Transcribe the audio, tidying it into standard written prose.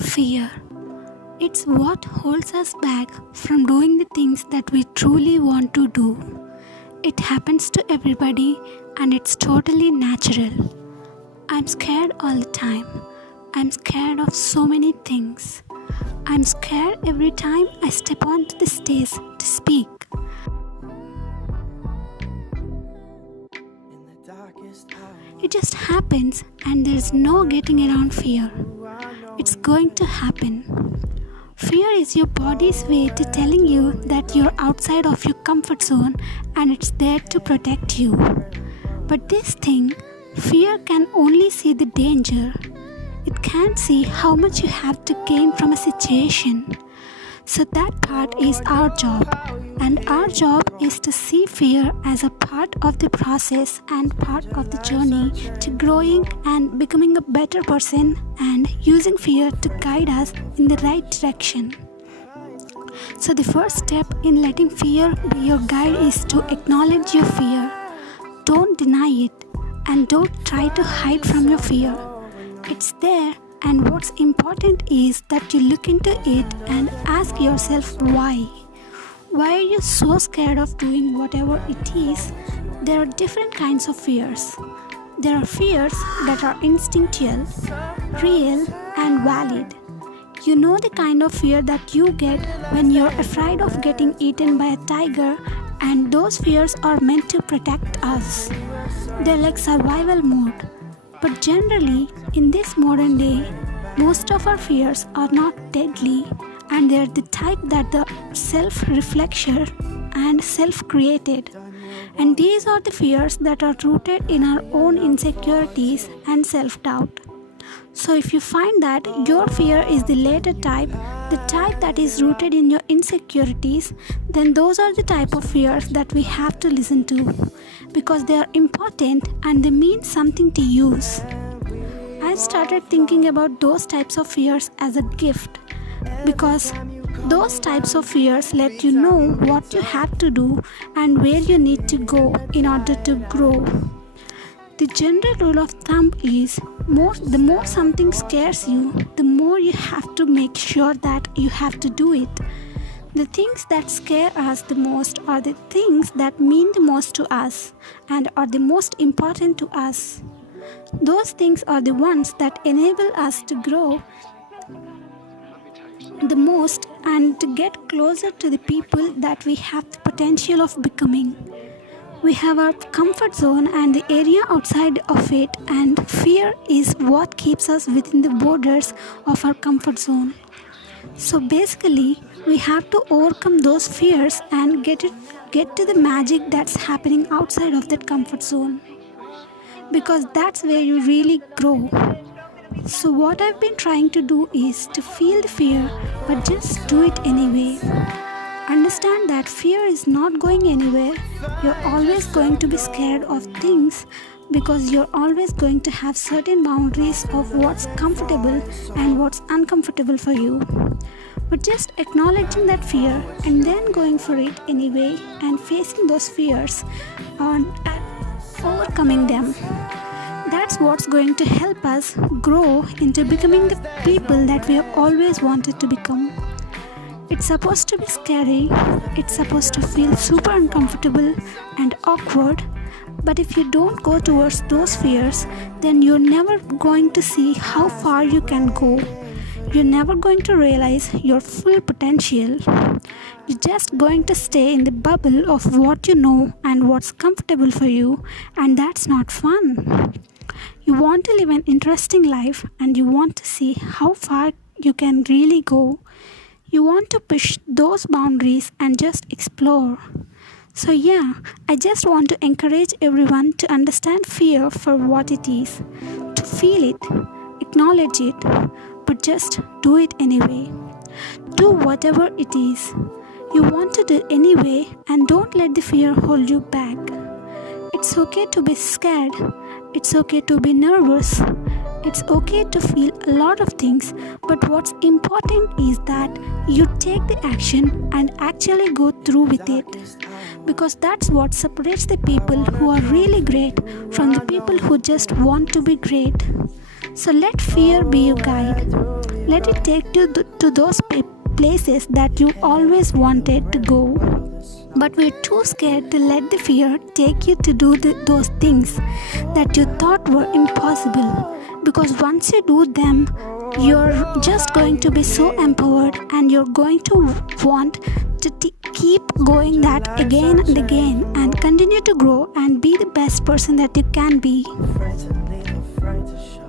Fear. It's what holds us back from doing the things that we truly want to do. It happens to everybody and it's totally natural. I'm scared all the time. I'm scared of so many things. I'm scared every time I step onto the stage to speak. It just happens and there's no getting around fear. It's going to happen. Fear is your body's way to telling you that you're outside of your comfort zone and it's there to protect you. But this thing, fear can only see the danger. It can't see how much you have to gain from a situation. So that part is our job. And our job is to see fear as a part of the process and part of the journey to growing and becoming a better person and using fear to guide us in the right direction. So the first step in letting fear be your guide is to acknowledge your fear. Don't deny it and don't try to hide from your fear. It's there, and what's important is that you look into it and ask yourself why. Why are you so scared of doing whatever it is? There are different kinds of fears. There are fears that are instinctual, real, and valid. You know the kind of fear that you get when you're afraid of getting eaten by a tiger, and those fears are meant to protect us. They're like survival mode. But generally, in this modern day, most of our fears are not deadly, and they're the type that the self-reflection and self-created. And these are the fears that are rooted in our own insecurities and self-doubt. So if you find that your fear is the latter type, the type that is rooted in your insecurities, then those are the type of fears that we have to listen to, because they are important and they mean something to use. I've started thinking about those types of fears as a gift, because those types of fears let you know what you have to do and where you need to go in order to grow. The general rule of thumb is the more something scares you, the more you have to make sure that you have to do it. The things that scare us the most are the things that mean the most to us and are the most important to us. Those things are the ones that enable us to grow the most and to get closer to the people that we have the potential of becoming. We have our comfort zone and the area outside of it, and fear is what keeps us within the borders of our comfort zone. So basically, we have to overcome those fears and get to the magic that's happening outside of that comfort zone, because that's where you really grow. So what I've been trying to do is to feel the fear, but just do it anyway. Understand that fear is not going anywhere. You're always going to be scared of things because you're always going to have certain boundaries of what's comfortable and what's uncomfortable for you. But just acknowledging that fear and then going for it anyway and facing those fears and overcoming them. That's what's going to help us grow into becoming the people that we have always wanted to become. It's supposed to be scary, it's supposed to feel super uncomfortable and awkward, but if you don't go towards those fears, then you're never going to see how far you can go. You're never going to realize your full potential. You're just going to stay in the bubble of what you know and what's comfortable for you, and that's not fun. You want to live an interesting life and you want to see how far you can really go. You want to push those boundaries and just explore. So yeah, I just want to encourage everyone to understand fear for what it is, to feel it, acknowledge it, but just do it anyway. Do whatever it is you want to do anyway, and don't let the fear hold you back. It's okay to be scared. It's okay to be nervous. It's okay to feel a lot of things, but what's important is that you take the action and actually go through with it. Because that's what separates the people who are really great from the people who just want to be great. So let fear be your guide. Let it take you to those places that you always wanted to go. But we're too scared to let the fear take you to do those things that you thought were impossible. Because once you do them, you're just going to be so empowered and you're going to want to keep going that again and again and continue to grow and be the best person that you can be. Afraid to leave, afraid to show.